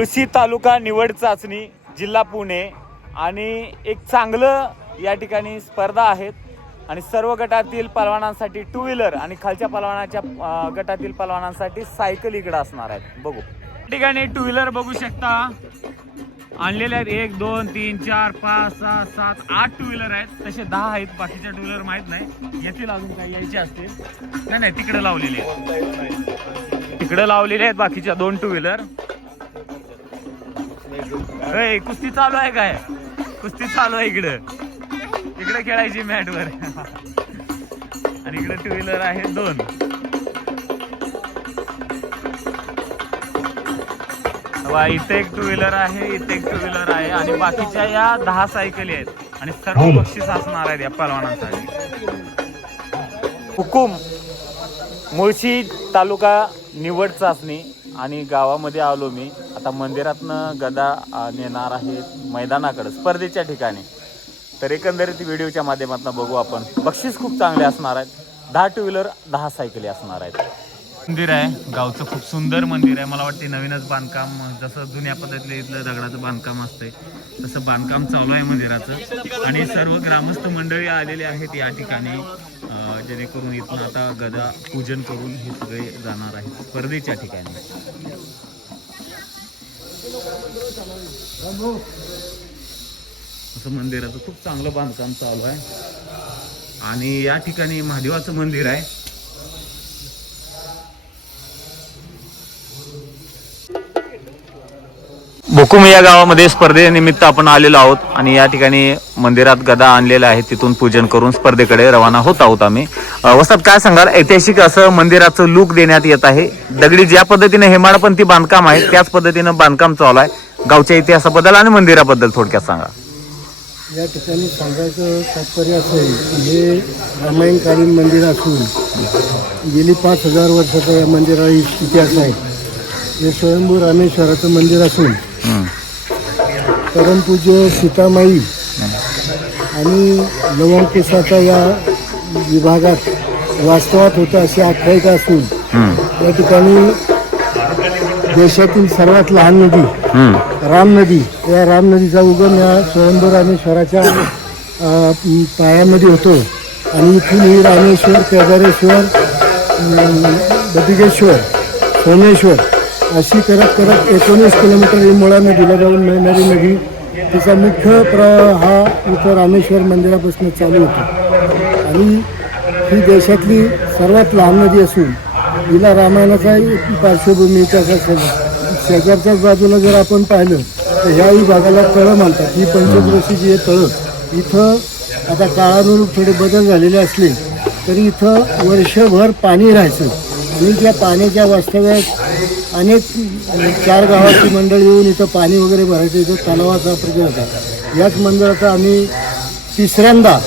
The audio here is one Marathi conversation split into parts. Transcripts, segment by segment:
मुळशी तालुका निवड चाचणी जिल्हा पुणे आणि एक चांगलं या ठिकाणी स्पर्धा आहेत आणि सर्व गटातील पलवानांसाठी टू व्हीलर आणि खालच्या पलवानाच्या गटातील पलवानांसाठी सायकल इकडे असणार आहेत. बघू या ठिकाणी टू व्हीलर बघू शकता आणलेले आहेत. 1 2 3 4 5 6 7 8 टू व्हीलर आहेत. तसे 10 आहेत. बाकीच्या टू व्हीलर माहित नाही, येतील अजून काही यायचे असतील. नाही तिकडे लावलेले आहेत, तिकडे लावलेले आहेत बाकीच्या 2 टू व्हीलर. कुस्ती चालू आहे काय? कुस्ती चालू आहे इकडे खेळायची मॅट वर आणि इकडे टू व्हीलर आहे 2. इथे एक टू व्हीलर आहे, इथे एक टू व्हीलर आहे आणि बाकीच्या या 10 सायकली आहेत आणि सर्व बक्षीस असणार आहेत या पलवानांसाठी. हुकूम मुळशी तालुका निवड चाचणी आणि गावामध्ये आलो मी. आता मंदिरातनं गदा नेणार आहेत मैदानाकडे स्पर्धेच्या ठिकाणी. तर एकंदरीत व्हिडिओच्या माध्यमातून बघू आपण. बक्षीस खूप चांगले असणार आहेत. 10 टू व्हीलर 10 सायकली असणार आहेत. मंदिर आहे गावचं, खूप सुंदर मंदिर आहे. मला वाटते नवीनच बांधकाम, जसं जुन्या पद्धतीने इथलं दगडाचं बांधकाम असतंय तसं बांधकाम चालू आहे मंदिराचं आणि सर्व ग्रामस्थ मंडळी आलेले आहेत या ठिकाणी, जेणेकरून इथनं आता गदा पूजन करून हे सगळे जाणार आहेत स्पर्धेच्या ठिकाणी. असं मंदिराचं खूप चांगलं बांधकाम चालू आहे आणि या ठिकाणी महादेवाचं मंदिर आहे. भुकुम या गावामध्ये स्पर्धेनिमित्त आपण आलेलो आहोत आणि या ठिकाणी मंदिरात गदा आणलेल्या आहेत. तिथून पूजन करून स्पर्धेकडे रवाना होत आहोत आम्ही. वस्तात काय सांगाल? ऐतिहासिक असं मंदिराचं लूक देण्यात येत आहे. दगडी ज्या पद्धतीने हेमाडपंथी बांधकाम आहे त्याच पद्धतीनं बांधकाम चालू आहे. गावच्या इतिहासाबद्दल आणि मंदिराबद्दल थोडक्यात सांगा. या ठिकाणी सांगायचं तात्पर्य असं आहे की हे रामायणकालीन मंदिर असून गेली 5000 वर्षाचा या मंदिराला इतिहास आहे. हे स्वयंभू रामेश्वराचं मंदिर असून परमपूज्य सीतामाई आणि लवंकेशाचा या विभागात वास्तवात होतं अशी आख्यायिका असून या ठिकाणी देशातील सर्वात लहान नदी राम नदी, या राम नदीचा उगम या स्वयंभू रामेश्वराच्या पायामध्ये होतो आणि इथून ही रामेश्वर, केदारेश्वर, बदिगेश्वर, सोमेश्वर अशी करत करत 19 किलोमीटर ही मुळा नदीला जाऊन मिळणारी नदी, तिचा मुख्य प्रवाह हा इथं रामेश्वर मंदिरापासून चालू होतो आणि ही देशातली सर्वात लहान नदी असून हिला रामायणाचा पार्श्वभूमी शेजारच्याच बाजूला जर आपण पाहिलं तर ह्याही भागाला तळं म्हणतात. ही पंचक्रोशी जी आहे तळं, इथं आता काळानुरूप थोडे बदल झालेले असले तरी इथं वर्षभर पाणी राहायचं आणि त्या पाण्याच्या वास्तव्यात अनेक 4 गावाची मंडळी येऊन इथं पाणी वगैरे भरायचं. इथं तलावाचा प्रकार होता. याच मंदिराचा आम्ही तिसऱ्यांदा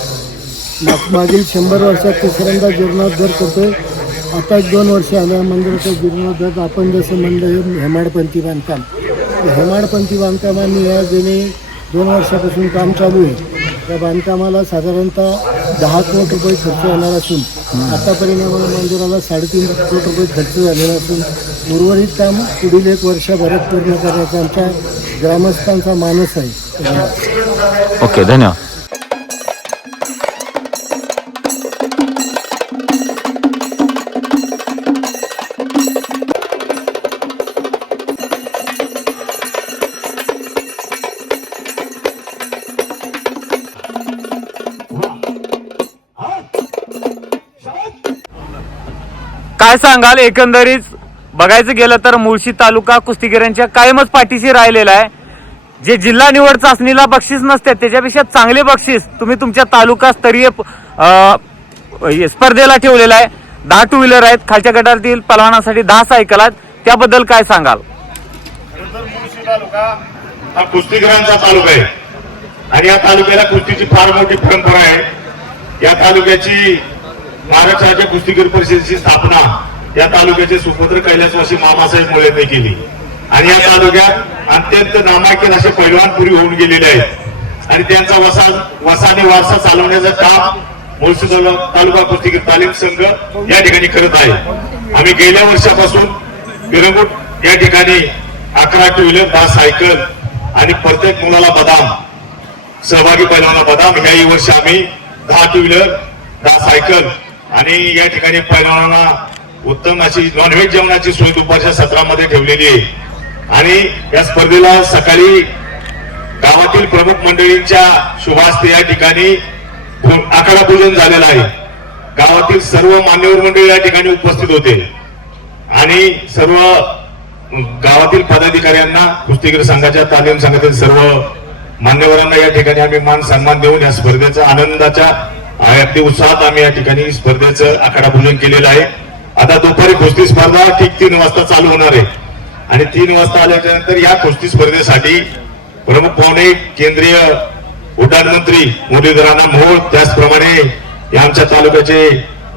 मागील 100 वर्षात तिसऱ्यांदा जीर्णोद्धार करतोय. आता 2 वर्ष आल्या मंदिराचा जीर्णोद्धार. आपण जसं म्हणलं हेमाडपंथी बांधकाम, हेमाडपंथी बांधकामांनी या गेले 2 वर्षापासून काम चालू आहे. त्या बांधकामाला साधारणतः 10 कोटी रुपये खर्च येणार असून आतापर्यंत मंदिराला 3.5 कोटी रुपये खर्च झालेला असून उर्वरित काम पुढील 1 वर्षभरात पूर्ण करण्याचा आमच्या ग्रामस्थांचा मानस आहे. ओके, धन्यवाद. काय सांगाल? एकंदरीत बघायचं गेलं तर मुळशी तालुका कुस्तीगिरांच्या कायमच पाठीशी राहिलेला आहे. जे जिल्हा निवड चाचणीला बक्षीस नसते त्याच्यापेक्षा चांगले बक्षीस तुम्ही तुमच्या तालुका स्तरीय स्पर्धेला ठेवलेला आहे. 10 टू व्हीलर आहेत. खालच्या गटातील पलवानांसाठी 10 सायकल आहेत. त्याबद्दल काय सांगाल? मुळशी तालुका हा कुस्तीगिरांचा तालुका आहे आणि या तालुक्याला कुस्तीची फार मोठी परंपरा आहे. या तालुक्याची महाराष्ट्र राज्य कुस्तीगीर परिषदेची स्थापना या तालुक्याचे सुपुत्र कैलासवासी मामासाहेब मुळेंनी केली आणि या तालुक्यात अत्यंत नामांकित असे पैलवान पुरी होऊन गेलेले आहेत आणि त्यांचा वसाने वारसा चालवण्याचं काम मुळशी तालुका कुस्तीगीर तालीम संघ या ठिकाणी करत आहे. आम्ही गेल्या वर्षापासून पिरंगुट या ठिकाणी 11 टू व्हीलर, 10 सायकल आणि प्रत्येक मुलाला बदाम, सहभागी पैलवाना बदाम. याही वर्षी आम्ही 10 टू व्हीलर, 10 सायकल आणि या ठिकाणी पैलवानांना उत्तम अशी नॉनव्हेज जेवणाची सोय दुपारच्या सत्रामध्ये ठेवलेली आहे. आणि या स्पर्धेला सकाळी गावातील प्रमुख मंडळींच्या शुभास्ते या ठिकाणी आखाडा पूजन झालेलं आहे. गावातील सर्व मान्यवर मंडळी या ठिकाणी उपस्थित होते आणि सर्व गावातील पदाधिकाऱ्यांना, कुस्तीगीर संघाच्या, तालीम संघातील सर्व मान्यवरांना या ठिकाणी आम्ही मान सन्मान देऊन या स्पर्धेचा आनंदाच्या अगदी उत्साहात आम्ही या ठिकाणी स्पर्धेचं आखाडा पूजन केलेलं आहे. आता दुपारी कुस्ती स्पर्धा ठीक 3 वाजता चालू होणार आहे आणि 3 वाजता आल्याच्या नंतर या कुस्ती स्पर्धेसाठी प्रमुख पाहुणे केंद्रीय उड्डाण मंत्री मुरलीधरांना मोहोळ, त्याचप्रमाणे या आमच्या तालुक्याचे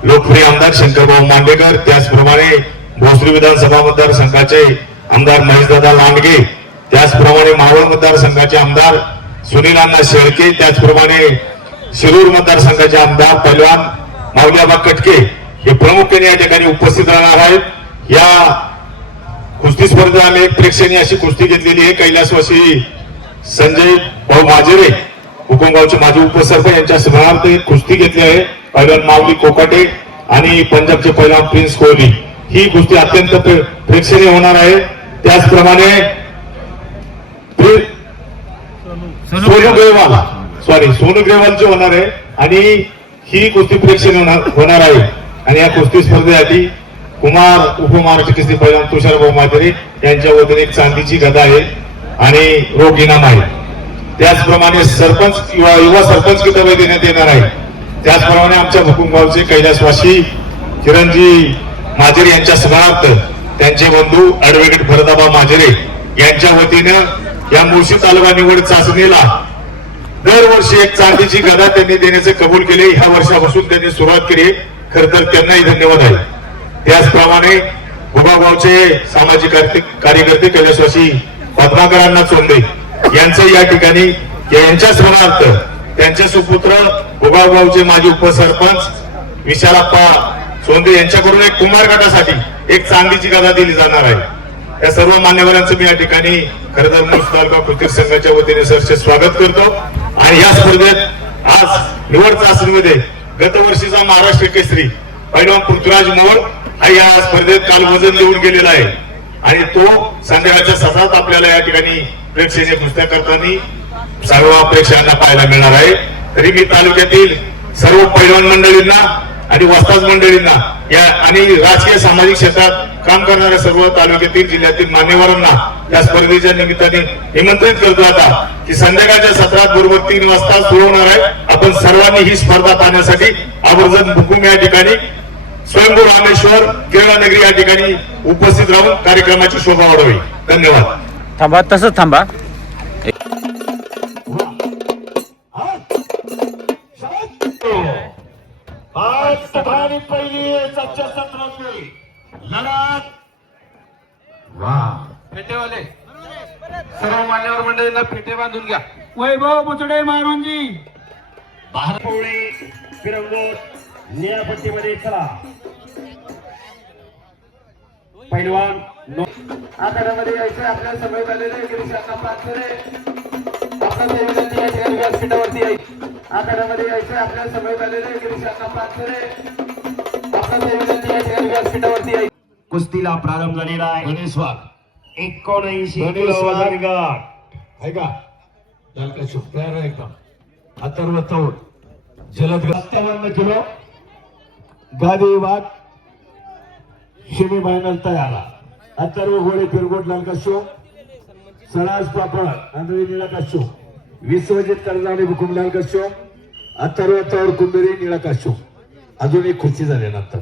लोकप्रिय आमदार शंकरभाऊ मांडेकर, त्याचप्रमाणे भोसरी विधानसभा मतदारसंघाचे आमदार महेशदादा लांडगे, त्याचप्रमाणे मावळ मतदारसंघाचे आमदार सुनील अण्णा शेळके, त्याचप्रमाणे शिरूर मतदारसंघाचे आमदार पैलवान माऊलीआबा कटके हे प्रामुख्याने या ठिकाणी उपस्थित राहणार आहेत. या कुस्ती स्पर्धेत आम्ही एक प्रेक्षणीय अशी कुस्ती घेतलेली आहे. कैलासवासी संजय भाऊ माजेरे, हुकुमगावचे माजी उपसरपंच यांच्या स्मरणार्थ एक कुस्ती घेतली आहे. पैलवान माऊली कोकाटे आणि पंजाबचे पैलवान प्रिन्स कोहली. ही कुस्ती अत्यंत प्रेक्षणीय होणार आहे. त्याचप्रमाणे सोनू ग्रेवालचे होणार आहे आणि ही कुस्ती प्रेक्षणीय होणार आहे. आणि या कुस्ती स्पर्धेसाठी उपमहाराष्ट्र कुस्ती पैलवान तुषारभाऊ मातेरे यांच्या वतीने एक चांदीची गदा आहे आणि रोख इनाम आहे. त्याचप्रमाणे सरपंच युवा सरपंच किताब देण्यात येणार आहे. त्याचप्रमाणे आमच्या हुकुमगावचे कैलासवासी किरणजी माजेरे यांच्या स्मरणार्थ त्यांचे बंधू ऍडव्होकेट भरताबा माजेरे यांच्या वतीनं या मुळशी तालुका निवड चाचणीला दरवर्षी एक चांदीची गदा त्यांनी देण्याचे कबूल केले. ह्या वर्षापासून त्यांनी सुरुवात केली. खर तर त्यांनाही धन्यवाद आहे. त्याचप्रमाणे भोगावचे सामाजिक कार्यकर्ते कैलासवासी पद्माकरांना चोंदे यांचं या ठिकाणी यांच्या स्मरणार्थ त्यांचे सुपुत्र भोगावचे माजी उपसरपंच विशालाप्पा चोंदे यांच्याकडून एक कुमार गटासाठी एक चांदीची गदा दिली जाणार आहे. या सर्व मान्यवरांचं मी या ठिकाणी खरं तर मुळशी तालुका कुस्ती संघाच्या वतीने सरचे स्वागत करतो. आणि या स्पर्धेत आज निवड चाचणीमध्ये गतवर्षीचा महाराष्ट्र केसरी पैलवान पृथ्वीराज मोहोळ हा या स्पर्धेत काल वजन देऊन गेलेला आहे आणि तो संध्याकाळच्या सत्रात आपल्याला या ठिकाणी प्रेक्षणीय कुस्त्या करताना सर्व प्रेक्षकांना पाहायला मिळणार आहे. तरी मी तालुक्यातील सर्व पैलवान मंडळींना आणि वस्ताद मंडळींना या आणि राजकीय सामाजिक क्षेत्रात काम करणाऱ्या सर्व तालुक्यातील जिल्ह्यातील मान्यवरांना या स्पर्धेच्या निमित्ताने निमंत्रित करतो आता की संध्याकाळच्या सत्रात बरोबर 3 वाजता सुरू होणार आहे. आपण सर्वांनी ही स्पर्धा पाहण्यासाठी आवर्जून हुकूम या ठिकाणी स्वयंभू रामेश्वर केरळा नगरी या ठिकाणी उपस्थित राहून कार्यक्रमाची शोभा वाढवावी. धन्यवाद. थांबा, तसंच थांबा. आज पहिली सत्रातली लढत फेटेवाले सर्व मान्यवर मंडळींना फेटे बांधून घ्या. वैभव बुचडे मारुंजी पोळे फिरवून निळ्यापट्टीमध्ये चला. पैलवान आखाड्यामध्ये यायचं आपल्या समय झालेले गिरीशांना पाचरे आपल्या विनंती या ठिकाणी व्यासपीठावरती यायची. आखाड्यामध्ये यायचं आपल्या समय झालेले गिरीशांना पाचरे आपल्या विनंती या ठिकाणी व्यासपीठावरती यायची. कुस्तीला प्रारंभ झालेला आहे. गणेश वाघ 79 किलो आहे का दलका शुक्तार एकदम अथर्व चौड जलद 57 किलो गादी वाघ सेमीफायनल तयार. अथर्व घोडे फिरगोट लाल कशो सराज पापड आंधळी निळा कशो विश्वजित कर्जावणे हुकुम लाल कशो अथर्व चौड कुंदरी निळा कशो. अजून एक खुर्ची झाली नंतर